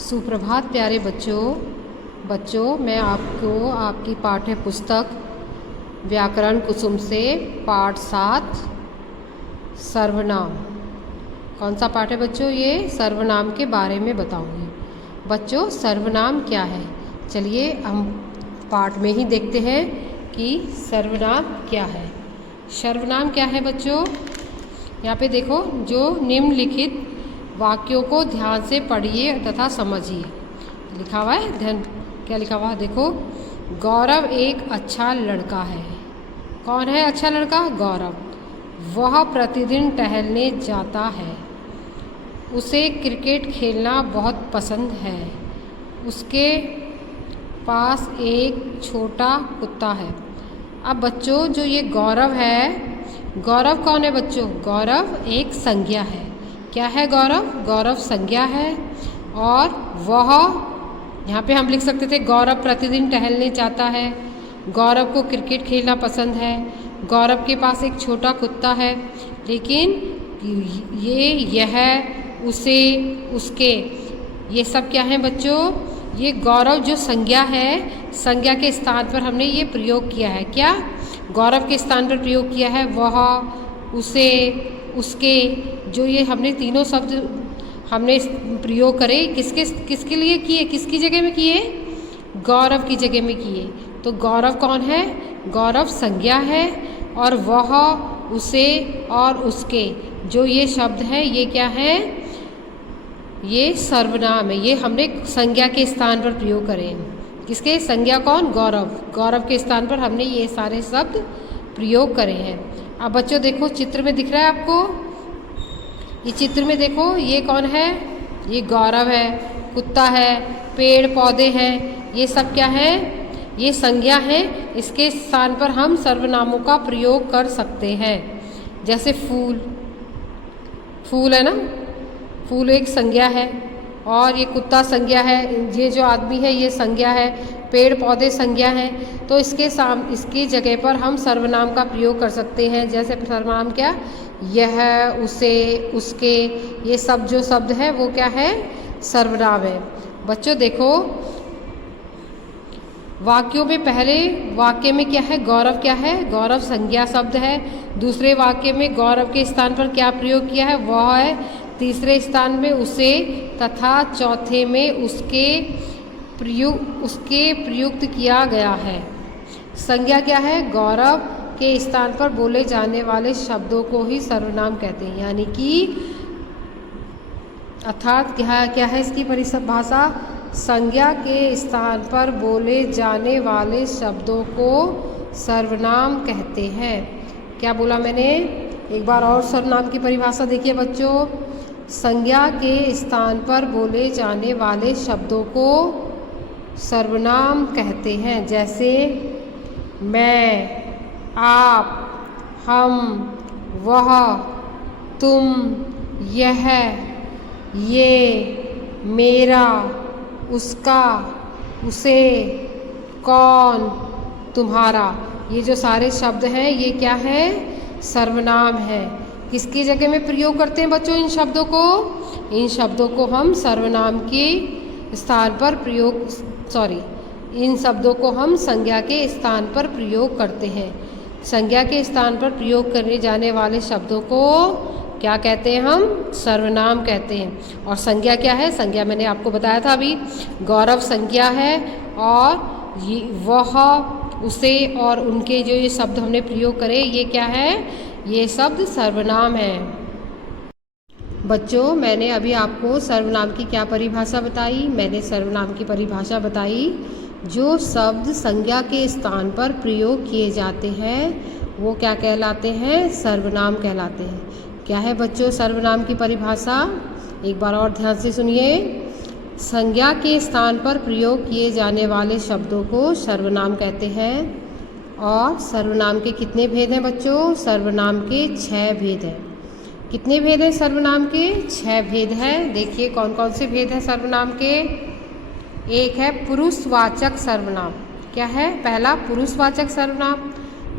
सुप्रभात प्यारे बच्चों मैं आपको आपकी पाठ्य पुस्तक व्याकरण कुसुम से पाठ 7 सर्वनाम। कौन सा पाठ है बच्चों? ये सर्वनाम के बारे में बताऊंगी। बच्चों सर्वनाम क्या है? चलिए हम पाठ में ही देखते हैं कि सर्वनाम क्या है। सर्वनाम क्या है बच्चों? यहाँ पे देखो, जो निम्नलिखित वाक्यों को ध्यान से पढ़िए तथा समझिए। लिखा हुआ है, ध्यान क्या लिखा हुआ है देखो। गौरव एक अच्छा लड़का है। कौन है अच्छा लड़का? गौरव। वह प्रतिदिन टहलने जाता है। उसे क्रिकेट खेलना बहुत पसंद है। उसके पास एक छोटा कुत्ता है। अब बच्चों जो ये गौरव है, गौरव कौन है बच्चों? गौरव एक संज्ञा है। क्या है गौरव? गौरव संज्ञा है। और वह, यहाँ पे हम लिख सकते थे गौरव प्रतिदिन टहलने जाता है। गौरव को क्रिकेट खेलना पसंद है। गौरव के पास एक छोटा कुत्ता है। लेकिन यह, उसे, उसके, ये सब क्या है बच्चों? ये गौरव जो संज्ञा है, संज्ञा के स्थान पर हमने ये प्रयोग किया है। क्या गौरव के स्थान पर प्रयोग किया है? वह, उसे, उसके, जो ये हमने तीनों शब्द हमने प्रयोग करे, किसके लिए किए? किसकी जगह में किए? गौरव की जगह में किए। तो गौरव कौन है? गौरव संज्ञा है। और वह, उसे और उसके, जो ये शब्द है ये क्या है? ये सर्वनाम है। ये हमने संज्ञा के स्थान पर प्रयोग करे। किसके? संज्ञा कौन? गौरव। गौरव के स्थान पर हमने ये सारे शब्द प्रयोग करे हैं। अब बच्चों देखो, चित्र में दिख रहा है आपको? ये चित्र में देखो, ये कौन है? ये गौरव है, कुत्ता है, पेड़ पौधे हैं। ये सब क्या है? ये संज्ञा है। इसके स्थान पर हम सर्वनामों का प्रयोग कर सकते हैं। जैसे फूल, फूल है ना, फूल एक संज्ञा है। और ये कुत्ता संज्ञा है। ये जो आदमी है ये संज्ञा है। पेड़ पौधे संज्ञा है। तो इसकी जगह पर हम सर्वनाम का प्रयोग कर सकते हैं। जैसे सर्वनाम क्या? यह, उसे, उसके, ये सब जो शब्द है वो क्या है? सर्वनाम है। बच्चों देखो, वाक्यों में पहले वाक्य में क्या है? गौरव क्या है? गौरव संज्ञा शब्द है। दूसरे वाक्य में गौरव के स्थान पर क्या प्रयोग किया है? वह है। तीसरे स्थान में उसे, तथा चौथे में उसके प्रयुक्त किया गया है। संज्ञा क्या है? गौरव के स्थान पर बोले जाने वाले शब्दों को ही सर्वनाम कहते हैं। यानी कि अर्थात क्या है इसकी परिभाषा? संज्ञा के स्थान पर बोले जाने वाले शब्दों को सर्वनाम कहते हैं। क्या बोला मैंने? एक बार और सर्वनाम की परिभाषा देखिए बच्चों। संज्ञा के स्थान पर बोले जाने वाले शब्दों को सर्वनाम कहते हैं। जैसे मैं, आप, हम, वह, तुम, यह, ये, मेरा, उसका, उसे, कौन, तुम्हारा। ये जो सारे शब्द हैं ये क्या है? सर्वनाम है। किसकी जगह में प्रयोग करते हैं बच्चों इन शब्दों को? इन शब्दों को हम सर्वनाम के स्थान पर इन शब्दों को हम संज्ञा के स्थान पर प्रयोग करते हैं। संज्ञा के स्थान पर प्रयोग करने जाने वाले शब्दों को क्या कहते हैं? हम सर्वनाम कहते हैं। और संज्ञा क्या है? संज्ञा मैंने आपको बताया था अभी, गौरव संज्ञा है। और वह, उसे और उनके जो ये शब्द हमने प्रयोग करे ये क्या है? ये शब्द सर्वनाम है। बच्चों मैंने अभी आपको सर्वनाम की क्या परिभाषा बताई? मैंने सर्वनाम की परिभाषा बताई, जो शब्द संज्ञा के स्थान पर प्रयोग किए जाते हैं वो क्या कहलाते हैं? सर्वनाम कहलाते हैं। क्या है बच्चों सर्वनाम की परिभाषा? एक बार और ध्यान से सुनिए। संज्ञा के स्थान पर प्रयोग किए जाने वाले शब्दों को सर्वनाम कहते हैं। और सर्वनाम के कितने भेद हैं बच्चों? सर्वनाम के 6 भेद हैं। कितने भेद हैं सर्वनाम के? 6 भेद हैं। देखिए कौन कौन से भेद हैं सर्वनाम के। एक है पुरुषवाचक सर्वनाम। क्या है? पहला पुरुषवाचक सर्वनाम,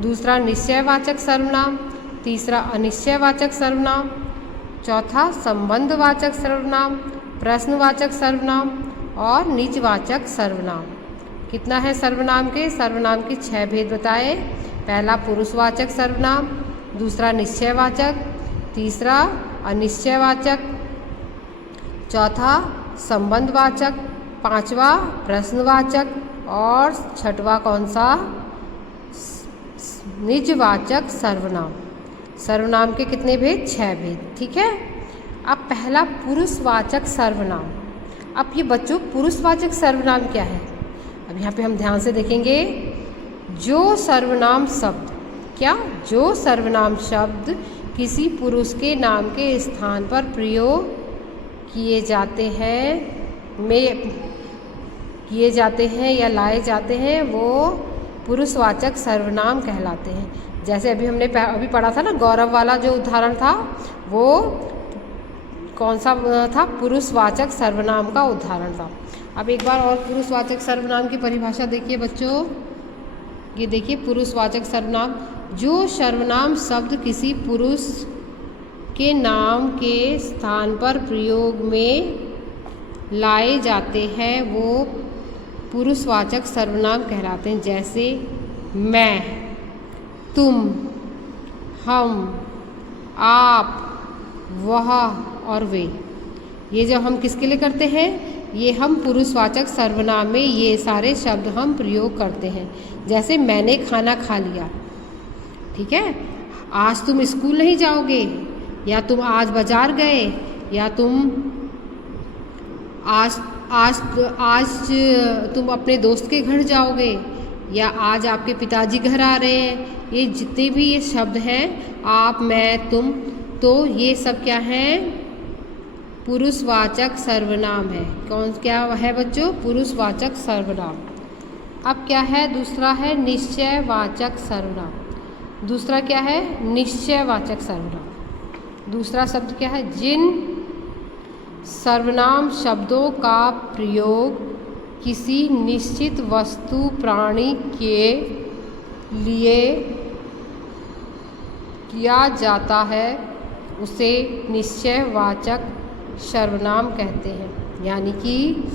दूसरा निश्चयवाचक सर्वनाम, तीसरा अनिश्चयवाचक सर्वनाम, चौथा संबंधवाचक सर्वनाम, प्रश्नवाचक सर्वनाम और निजवाचक सर्वनाम। कितना है सर्वनाम के? सर्वनाम के 6 भेद बताए। पहला पुरुषवाचक सर्वनाम, दूसरा निश्चयवाचक, तीसरा अनिश्चयवाचक, चौथा संबंधवाचक, पांचवा प्रश्नवाचक और छठवां कौन सा? निजवाचक सर्वनाम। सर्वनाम के कितने भेद? 6 भेद। ठीक है। अब पहला पुरुषवाचक सर्वनाम। अब ये बच्चों पुरुषवाचक सर्वनाम क्या है? अब यहाँ पे हम ध्यान से देखेंगे। जो सर्वनाम शब्द, क्या? जो सर्वनाम शब्द किसी पुरुष के नाम के स्थान पर प्रयोग किए जाते हैं या लाए जाते हैं, वो पुरुषवाचक सर्वनाम कहलाते हैं। जैसे अभी पढ़ा था ना, गौरव वाला जो उदाहरण था, वो कौन सा था? पुरुषवाचक सर्वनाम का उदाहरण था। अब एक बार और पुरुषवाचक सर्वनाम की परिभाषा देखिए बच्चों। ये देखिए पुरुषवाचक सर्वनाम, जो सर्वनाम शब्द किसी पुरुष के नाम के स्थान पर प्रयोग में लाए जाते हैं, वो पुरुषवाचक सर्वनाम कहलाते हैं। जैसे मैं, तुम, हम, आप, वह और वे। ये जब हम किसके लिए करते हैं? ये हम पुरुषवाचक सर्वनाम में ये सारे शब्द हम प्रयोग करते हैं। जैसे मैंने खाना खा लिया। ठीक है। आज तुम स्कूल नहीं जाओगे, या तुम आज बाजार गए, या तुम आज तुम अपने दोस्त के घर जाओगे, या आज आपके पिताजी घर आ रहे हैं। ये जितने भी ये शब्द हैं, आप, मैं, तुम, तो ये सब क्या हैं? पुरुषवाचक सर्वनाम है। क्या है बच्चों? पुरुषवाचक सर्वनाम। अब क्या है? दूसरा है निश्चयवाचक सर्वनाम। दूसरा क्या है? निश्चयवाचक सर्वनाम। दूसरा शब्द क्या है? जिन सर्वनाम शब्दों का प्रयोग किसी निश्चित वस्तु प्राणी के लिए किया जाता है, उसे निश्चयवाचक सर्वनाम कहते हैं। यानी कि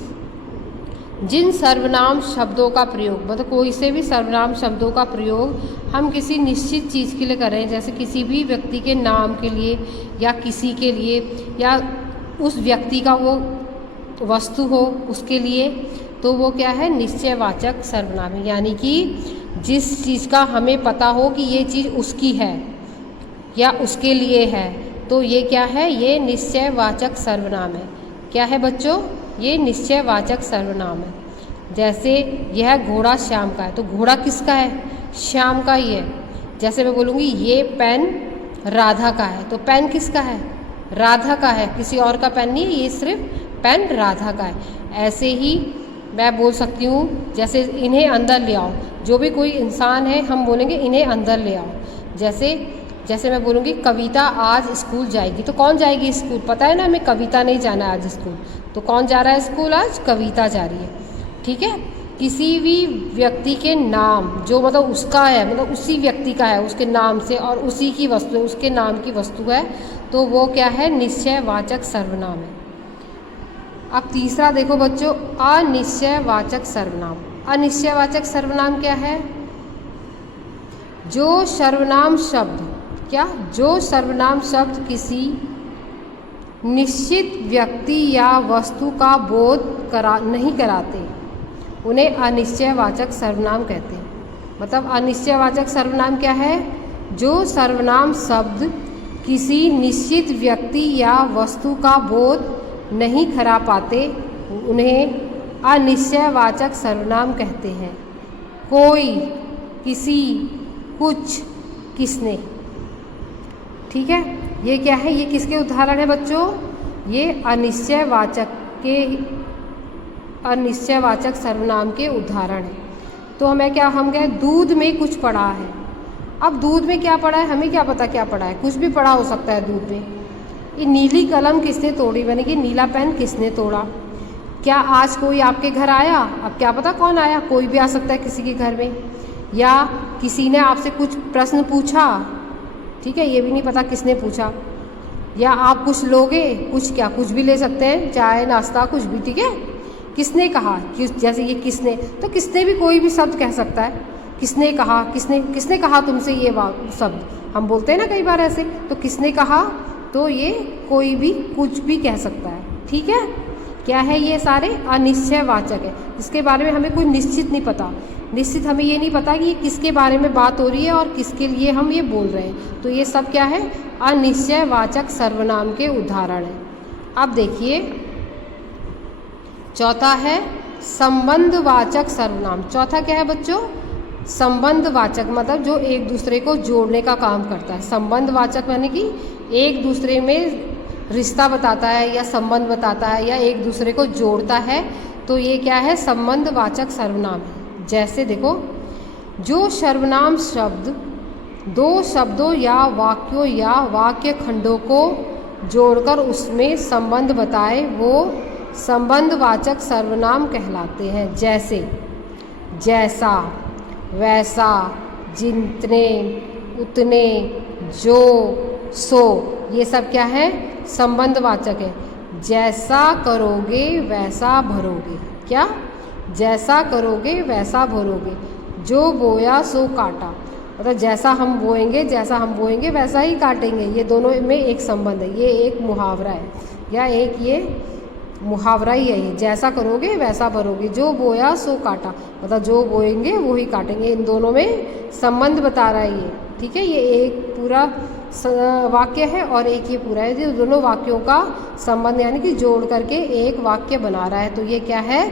जिन सर्वनाम शब्दों का प्रयोग, मतलब कोई से भी सर्वनाम शब्दों का प्रयोग हम किसी निश्चित चीज़ के लिए कर रहे हैं, जैसे किसी भी व्यक्ति के नाम के लिए, या किसी के लिए, या उस व्यक्ति का वो वस्तु हो उसके लिए, तो वो क्या है? निश्चयवाचक सर्वनाम है। यानी कि जिस चीज़ का हमें पता हो कि ये चीज़ उसकी है या उसके लिए है, तो ये क्या है? ये निश्चयवाचक सर्वनाम है। क्या है बच्चों? ये निश्चयवाचक सर्वनाम है। जैसे यह घोड़ा श्याम का है, तो घोड़ा किसका है? श्याम का ही है। जैसे मैं बोलूँगी ये पेन राधा का है, तो पेन किसका है? राधा का है, किसी और का पेन नहीं है, ये सिर्फ पेन राधा का है। ऐसे ही मैं बोल सकती हूँ, जैसे इन्हें अंदर ले आओ। जो भी कोई इंसान है, हम बोलेंगे इन्हें अंदर ले आओ। जैसे मैं बोलूँगी कविता आज स्कूल जाएगी, तो कौन जाएगी स्कूल? पता है ना हमें, कविता नहीं जाना आज स्कूल, तो कौन जा रहा है स्कूल? आज कविता जा रही है। ठीक है। किसी भी व्यक्ति के नाम, जो मतलब उसका है, मतलब उसी व्यक्ति का है, उसके नाम से, और उसी की वस्तु है, उसके नाम की वस्तु है, तो वो क्या है? निश्चयवाचक सर्वनाम है। अब तीसरा देखो बच्चों, अनिश्चयवाचक सर्वनाम। अनिश्चयवाचक सर्वनाम क्या है? जो सर्वनाम शब्द, क्या? जो सर्वनाम शब्द किसी निश्चित व्यक्ति या वस्तु का बोध नहीं कराते, उन्हें अनिश्चयवाचक सर्वनाम कहते हैं। मतलब अनिश्चयवाचक सर्वनाम क्या है? जो सर्वनाम शब्द किसी निश्चित व्यक्ति या वस्तु का बोध नहीं करा पाते, उन्हें अनिश्चयवाचक सर्वनाम कहते हैं। कोई, किसी, कुछ, किसने। ठीक है। ये क्या है? ये किसके उदाहरण है बच्चों? ये अनिश्चयवाचक सर्वनाम के उदाहरण हैं। तो हम कहें दूध में कुछ पड़ा है। अब दूध में क्या पड़ा है? हमें क्या पता क्या पड़ा है? कुछ भी पड़ा हो सकता है दूध में। ये नीली कलम किसने तोड़ी, यानी कि नीला पेन किसने तोड़ा? क्या आज कोई आपके घर आया? अब क्या पता कौन आया, कोई भी आ सकता है किसी के घर में। या किसी ने आपसे कुछ प्रश्न पूछा, ठीक है, ये भी नहीं पता किसने पूछा। या आप कुछ लोगे, कुछ क्या, कुछ भी ले सकते हैं, चाय नाश्ता कुछ भी, ठीक है। किसने कहा, जैसे ये किसने, तो किसने भी कोई भी शब्द कह सकता है। किसने कहा, किसने कहा तुमसे ये शब्द, हम बोलते हैं ना कई बार ऐसे, तो किसने कहा, तो ये कोई भी कुछ भी कह सकता है। ठीक है, क्या है, ये सारे अनिश्चयवाचक है, इसके बारे में हमें कोई निश्चित नहीं पता। निश्चित हमें ये नहीं पता कि ये किसके बारे में बात हो रही है और किसके लिए हम ये बोल रहे हैं। तो ये सब क्या है, अनिश्चयवाचक सर्वनाम के उदाहरण हैं। अब देखिए चौथा है संबंधवाचक सर्वनाम। चौथा क्या है बच्चों, संबंधवाचक, मतलब जो एक दूसरे को जोड़ने का काम करता है। संबंधवाचक यानी कि एक दूसरे में रिश्ता बताता है या संबंध बताता है या एक दूसरे को जोड़ता है, तो ये क्या है, संबंधवाचक सर्वनाम है। जैसे देखो, जो सर्वनाम शब्द दो शब्दों या वाक्यों या वाक्य खंडों को जोड़कर उसमें संबंध बताए वो संबंधवाचक सर्वनाम कहलाते हैं। जैसे जैसा, वैसा, जितने, उतने, जो, सो, ये सब क्या है, संबंधवाचक है। जैसा करोगे वैसा भरोगे, क्या, जैसा करोगे वैसा भरोगे। जो बोया सो काटा, मतलब जैसा हम बोएंगे वैसा ही काटेंगे। ये दोनों में एक संबंध है, ये एक मुहावरा है या एक ये मुहावरा ही है। ये जैसा करोगे वैसा भरोगे, जो बोया सो काटा, मतलब जो बोएंगे वो ही काटेंगे। इन दोनों में संबंध बता रहा है ये। ठीक है, ये एक पूरा वाक्य है और एक ये पूरा है, जो दोनों वाक्यों का संबंध यानी कि जोड़ करके एक वाक्य बना रहा है। तो ये क्या है,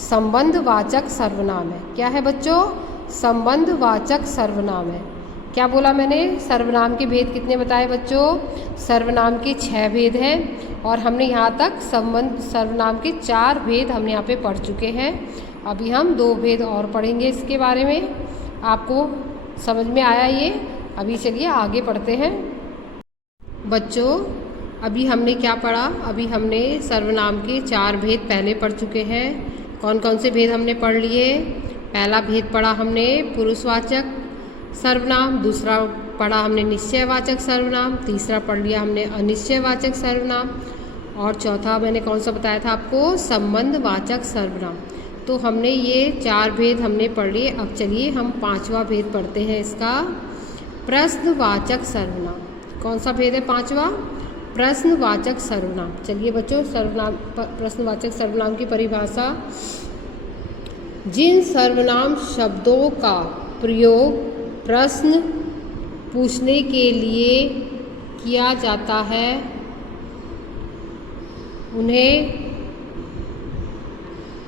संबंधवाचक सर्वनाम है। क्या है बच्चों, संबंधवाचक सर्वनाम है। क्या बोला मैंने, सर्वनाम के भेद कितने बताए बच्चों, सर्वनाम के 6 भेद हैं और हमने यहाँ तक सर्वनाम के 4 भेद हमने यहाँ पे पढ़ चुके हैं। अभी हम 2 भेद और पढ़ेंगे इसके बारे में। आपको समझ में आया ये? अभी चलिए आगे पढ़ते हैं। बच्चों अभी हमने क्या पढ़ा, अभी हमने सर्वनाम के 4 भेद पहले पढ़ चुके हैं। कौन कौन से भेद हमने पढ़ लिए? पहला भेद पढ़ा हमने पुरुषवाचक सर्वनाम, दूसरा पढ़ा हमने निश्चयवाचक सर्वनाम, तीसरा पढ़ लिया हमने अनिश्चयवाचक सर्वनाम और चौथा मैंने कौन सा बताया था आपको, संबंधवाचक सर्वनाम। तो हमने ये 4 भेद हमने पढ़ लिए। अब चलिए हम 5वां भेद पढ़ते हैं इसका, प्रश्नवाचक सर्वनाम। कौन सा भेद है 5वां? प्रश्नवाचक सर्वनाम। चलिए बच्चों, प्रश्नवाचक सर्वनाम की परिभाषा, जिन सर्वनाम शब्दों का प्रयोग प्रश्न पूछने के लिए किया जाता है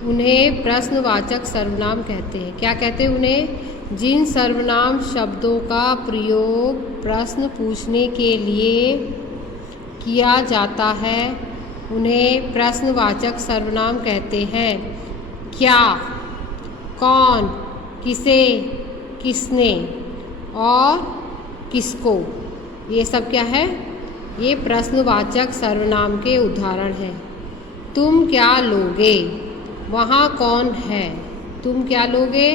उन्हें प्रश्नवाचक सर्वनाम कहते हैं। क्या कहते हैं उन्हें? जिन सर्वनाम शब्दों का प्रयोग प्रश्न पूछने के लिए किया जाता है उन्हें प्रश्नवाचक सर्वनाम कहते हैं। क्या, कौन, किसे, किसने और किसको, ये सब क्या है? ये प्रश्नवाचक सर्वनाम के उदाहरण हैं। तुम क्या लोगे, वहाँ कौन है, तुम क्या लोगे,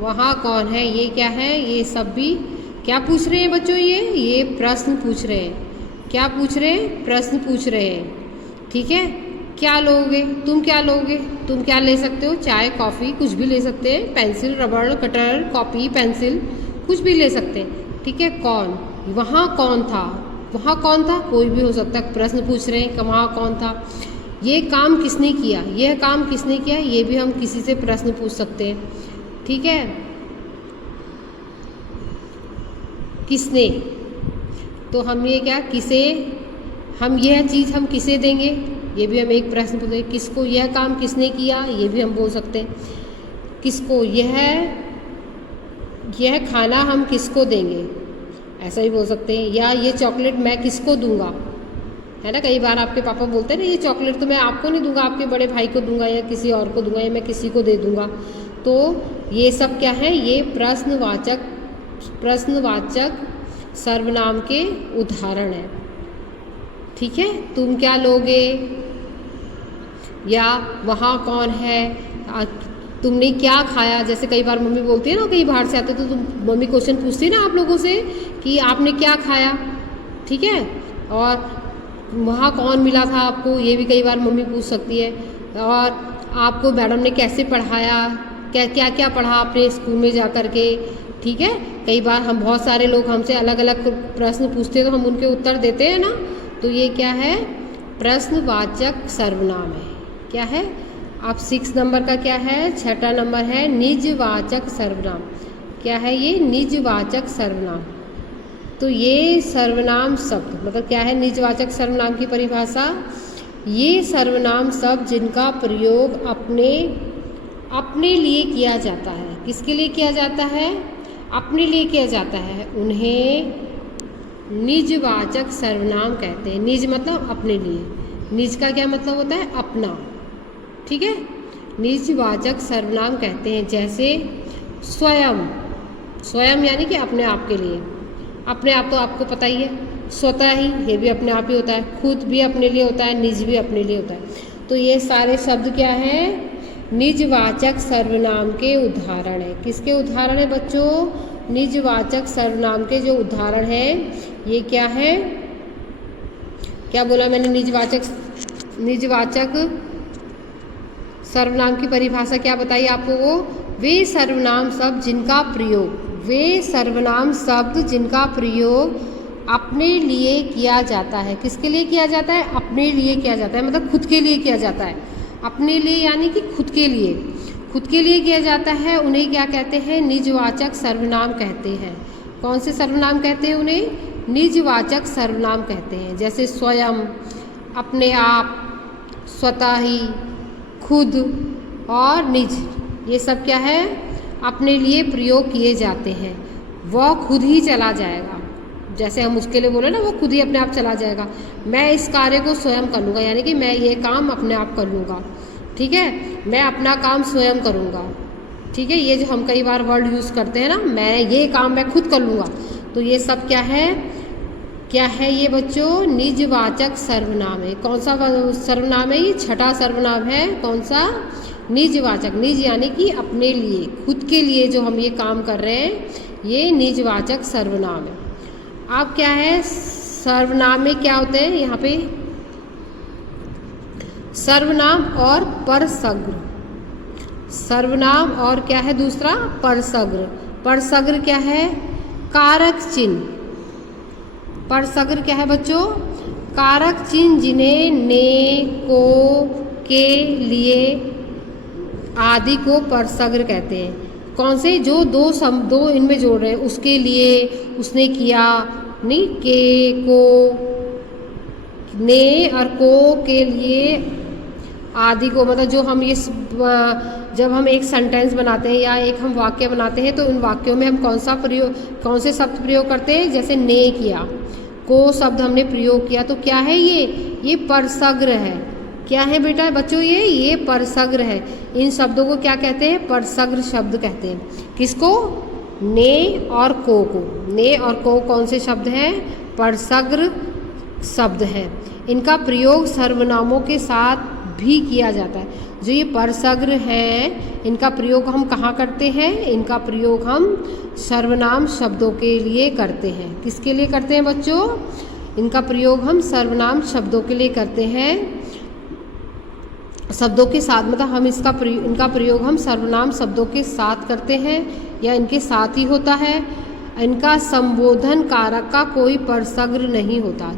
वहाँ कौन है, ये क्या है? ये सब भी क्या पूछ रहे हैं बच्चों? ये प्रश्न पूछ रहे हैं। क्या पूछ रहे हैं? प्रश्न पूछ रहे हैं। ठीक है, क्या लोगे, तुम क्या लोगे, तुम क्या ले सकते हो? चाय, कॉफ़ी, कुछ भी ले सकते हैं, पेंसिल, रबड़, कटर, कॉपी, पेंसिल, कुछ भी ले सकते हैं। ठीक है, कौन, वहाँ कौन था, वहाँ कौन था, कोई भी हो सकता है। प्रश्न पूछ रहे हैं कि वहाँ कौन था। ये काम किसने किया, यह काम किसने किया, ये भी हम किसी से प्रश्न पूछ सकते हैं। ठीक है, किसने, तो हम ये क्या, किसे, हम यह चीज़ हम किसे देंगे, ये भी हम एक प्रश्न पूछेंगे। किसको, यह काम किसने किया, ये भी हम बोल सकते हैं। किसको, यह खाना हम किसको देंगे, ऐसा ही बोल सकते हैं। या ये चॉकलेट मैं किसको दूंगा, है ना। कई बार आपके पापा बोलते हैं ना, ये चॉकलेट तो मैं आपको नहीं दूंगा, आपके बड़े भाई को दूंगा या किसी और को दूंगा या मैं किसी को दे दूंगा। तो ये सब क्या है, ये प्रश्नवाचक सर्वनाम के उदाहरण हैं। ठीक है, तुम क्या लोगे या वहाँ कौन है, तुमने क्या खाया। जैसे कई बार मम्मी बोलती है ना, कहीं बाहर से आते तो मम्मी क्वेश्चन पूछती है ना आप लोगों से कि आपने क्या खाया। ठीक है, और वहाँ कौन मिला था आपको, ये भी कई बार मम्मी पूछ सकती है। और आपको मैडम ने कैसे पढ़ाया, क्या क्या क्या पढ़ा आपने स्कूल में जा कर के। ठीक है, कई बार हम बहुत सारे लोग हमसे अलग अलग प्रश्न पूछते हैं तो हम उनके उत्तर देते हैं ना, तो ये क्या है, प्रश्नवाचक सर्वनाम है। क्या है, आप 6 नंबर का क्या है, 6ठा नंबर है निजवाचक सर्वनाम। क्या है ये, निजवाचक सर्वनाम। तो ये सर्वनाम शब्द मतलब क्या है, निजवाचक सर्वनाम की परिभाषा, ये सर्वनाम शब्द जिनका प्रयोग अपने लिए किया जाता है। किसके लिए किया जाता है, अपने लिए किया जाता है, उन्हें निजवाचक सर्वनाम कहते हैं। निज मतलब अपने लिए, निज का क्या मतलब होता है, अपना। ठीक है, निजवाचक सर्वनाम कहते हैं। जैसे स्वयं, स्वयं यानी कि अपने आप के लिए, अपने आप तो आपको पता ही है, स्वतः ही ये भी अपने आप ही होता है, खुद भी अपने लिए होता है, निज भी अपने लिए होता है। तो ये सारे शब्द क्या है, निजवाचक सर्वनाम के उदाहरण है। किसके उदाहरण है बच्चों, निजवाचक सर्वनाम के जो उदाहरण है ये क्या है, क्या बोला मैंने, निजवाचक सर्वनाम की परिभाषा क्या बताई आपको, वो वे सर्वनाम शब्द जिनका प्रयोग, वे सर्वनाम शब्द जिनका प्रयोग अपने लिए किया जाता है। किसके लिए किया जाता है, अपने लिए किया जाता है, मतलब खुद के लिए किया जाता है। अपने लिए यानी कि खुद के लिए, खुद के लिए किया जाता है, उन्हें क्या कहते हैं, निजवाचक सर्वनाम कहते हैं। कौन से सर्वनाम कहते हैं उन्हें, निजवाचक सर्वनाम कहते हैं। जैसे स्वयं, अपने आप, स्वतः ही, खुद और निज, ये सब क्या है, अपने लिए प्रयोग किए जाते हैं। वह खुद ही चला जाएगा, जैसे हम उसके लिए बोले ना, वो खुद ही अपने आप चला जाएगा। मैं इस कार्य को स्वयं कर लूँगा, यानी कि मैं ये काम अपने आप कर लूँगा। ठीक है, मैं अपना काम स्वयं करूँगा। ठीक है, ये जो हम कई बार वर्ड यूज़ करते हैं ना, मैं ये काम मैं खुद कर लूँगा, तो ये सब क्या है, क्या है ये बच्चों, निजवाचक सर्वनाम है। कौन सा सर्वनाम है ये, 6ठा सर्वनाम है। कौन सा, निजवाचक। निज यानी कि अपने लिए, खुद के लिए जो हम ये काम कर रहे हैं, ये निजवाचक सर्वनाम है। अब क्या है, सर्वनाम में क्या होते हैं, यहाँ पे सर्वनाम और परसग्र। सर्वनाम और क्या है दूसरा, परसग्र। परसग्र क्या है, कारक चिन्ह। परसग्र क्या है बच्चों, कारक चिन्ह जिन्हें ने, को, के, लिए आदि को परसग्र कहते हैं। कौन से, जो दो इनमें जोड़ रहे हैं, उसके लिए, उसने किया, नहीं, के, को, ने और को के लिए आदि को, मतलब जो हम ये जब हम एक सेंटेंस बनाते हैं या एक हम वाक्य बनाते हैं, तो उन वाक्यों में हम कौन से शब्द प्रयोग करते हैं, जैसे ने किया, को शब्द हमने प्रयोग किया, तो क्या है ये परसग्र है। क्या है बेटा बच्चों, ये परसग्र है। इन शब्दों को क्या कहते हैं, परसग्र शब्द कहते हैं। किसको, ने और को। ने और को कौन से शब्द हैं, परसग्र शब्द हैं। इनका प्रयोग सर्वनामों के साथ भी किया जाता है। जो ये परसग्र हैं, इनका प्रयोग हम कहाँ करते हैं, इनका प्रयोग हम सर्वनाम शब्दों के लिए करते हैं। किसके लिए करते हैं बच्चों, इनका प्रयोग हम सर्वनाम शब्दों के लिए करते हैं, शब्दों के साथ, मतलब हम इनका प्रयोग हम सर्वनाम शब्दों के साथ करते हैं या इनके साथ ही होता है। इनका संबोधन कारक का कोई परसग्र नहीं होता।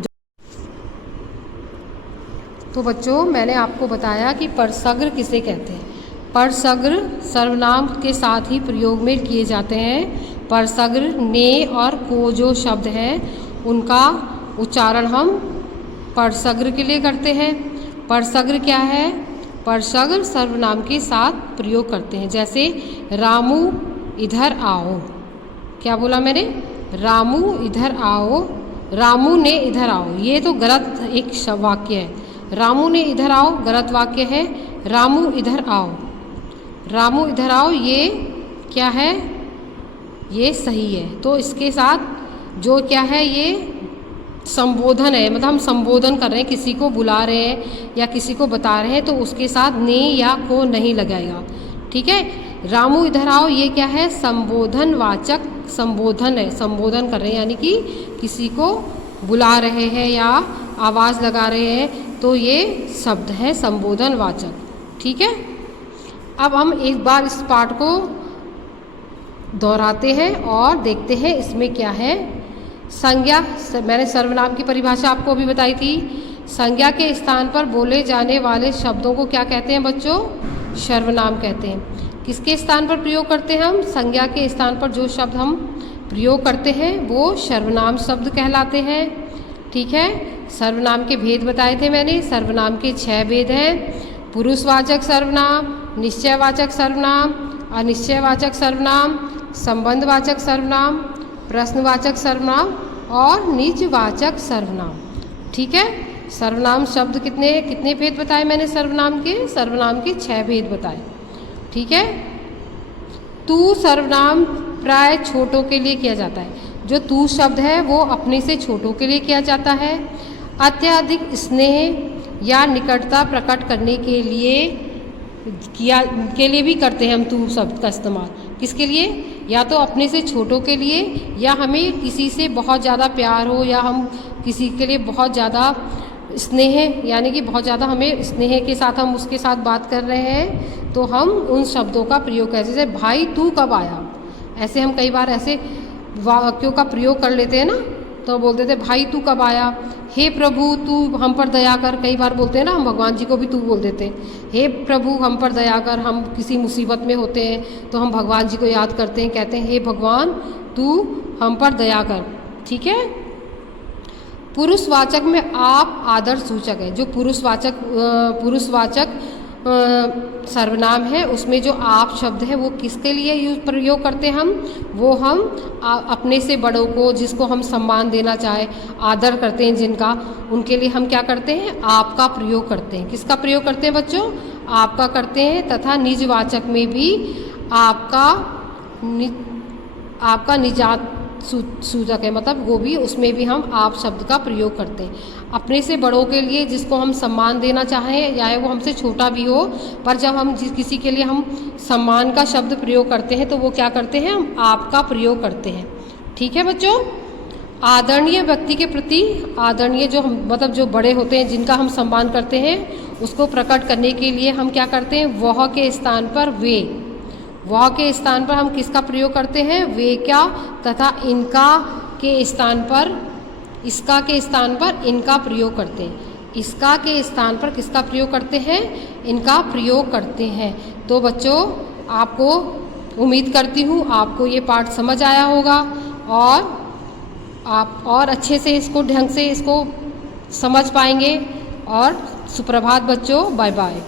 तो बच्चों मैंने आपको बताया कि परसग्र किसे कहते हैं। परसग्र सर्वनाम के साथ ही प्रयोग में किए जाते हैं। परसग्र ने और को जो शब्द हैं उनका उच्चारण हम परसग्र के लिए करते हैं। परसग्र क्या है, परसग्र सर्वनाम के साथ प्रयोग करते हैं। जैसे रामू इधर आओ, क्या बोला मैंने, रामू इधर आओ, रामू ने इधर आओ, ये तो गलत एक वाक्य है। रामू ने इधर आओ गलत वाक्य है, रामू इधर आओ, रामू इधर आओ ये क्या है, ये सही है। तो इसके साथ जो क्या है, ये संबोधन है, मतलब हम संबोधन कर रहे हैं, किसी को बुला रहे हैं या किसी को बता रहे हैं, तो उसके साथ ने या को नहीं लगाएगा। ठीक है, रामू इधर आओ ये क्या है, संबोधन वाचक संबोधन है, संबोधन कर रहे हैं, यानी कि किसी को बुला रहे हैं या आवाज़ लगा रहे हैं, तो ये शब्द है संबोधन वाचक। ठीक है। अब हम एक बार इस पाठ को दोहराते हैं और देखते हैं इसमें क्या है। संज्ञा, मैंने सर्वनाम की परिभाषा आपको अभी बताई थी। संज्ञा के स्थान पर बोले जाने वाले शब्दों को क्या कहते हैं बच्चों? सर्वनाम कहते हैं। किसके स्थान पर प्रयोग करते हैं हम? संज्ञा के स्थान पर जो शब्द हम प्रयोग करते हैं वो सर्वनाम शब्द कहलाते हैं। ठीक है। सर्वनाम के भेद बताए थे मैंने। सर्वनाम के 6 भेद हैं। पुरुषवाचक सर्वनाम, निश्चयवाचक सर्वनाम, अनिश्चयवाचक सर्वनाम, संबंधवाचक सर्वनाम, प्रश्नवाचक सर्वनाम और निजवाचक सर्वनाम। ठीक है। सर्वनाम शब्द कितने भेद बताए मैंने सर्वनाम के? सर्वनाम के 6 भेद बताए। ठीक है। तू सर्वनाम प्राय छोटों के लिए किया जाता है। जो तू शब्द है वो अपने से छोटों के लिए किया जाता है। अत्यधिक स्नेह या निकटता प्रकट करने के लिए भी करते हैं हम तू शब्द का इस्तेमाल। किसके लिए? या तो अपने से छोटों के लिए, या हमें किसी से बहुत ज़्यादा प्यार हो, या हम किसी के लिए बहुत ज़्यादा स्नेह, यानी कि बहुत ज़्यादा हमें स्नेह के साथ हम उसके साथ बात कर रहे हैं तो हम उन शब्दों का प्रयोग करें। जैसे भाई तू कब आया, ऐसे हम कई बार ऐसे वाक्यों का प्रयोग कर लेते हैं ना, तो बोलते थे भाई तू कब आया। हे प्रभु तू हम पर दया कर, कई बार बोलते हैं ना, हम भगवान जी को भी तू बोल देते हैं। हे प्रभु हम पर दया कर, हम किसी मुसीबत में होते हैं तो हम भगवान जी को याद करते हैं, कहते हैं हे भगवान तू हम पर दया कर। ठीक है। पुरुषवाचक में आप आदर सूचक है। जो पुरुषवाचक सर्वनाम है उसमें जो आप शब्द है वो किसके लिए प्रयोग करते हैं हम? वो हम अपने से बड़ों को, जिसको हम सम्मान देना चाहे, आदर करते हैं जिनका, उनके लिए हम क्या करते हैं? आपका प्रयोग करते हैं। किसका प्रयोग करते हैं बच्चों? आपका करते हैं। तथा निजवाचक में भी आपका निजात सूचक है, मतलब वो भी, उसमें भी हम आप शब्द का प्रयोग करते हैं। अपने से बड़ों के लिए जिसको हम सम्मान देना चाहें, या वो हमसे छोटा भी हो, पर जब हम किसी के लिए हम सम्मान का शब्द प्रयोग करते हैं तो वो क्या करते हैं? हम आपका प्रयोग करते हैं। ठीक है बच्चों। आदरणीय व्यक्ति के प्रति, आदरणीय जो हम मतलब जो बड़े होते हैं जिनका हम सम्मान करते हैं उसको प्रकट करने के लिए हम क्या करते हैं? वह के स्थान पर वे, वह के स्थान पर हम किसका प्रयोग करते हैं? वे क्या, तथा इनका के स्थान पर, इसका के स्थान पर इनका प्रयोग करते हैं। इसका के स्थान पर किसका प्रयोग करते हैं? इनका प्रयोग करते हैं। तो बच्चों आपको उम्मीद करती हूँ आपको ये पाठ समझ आया होगा और आप और अच्छे से इसको ढंग से इसको समझ पाएंगे। और सुप्रभात बच्चों, बाय बाय।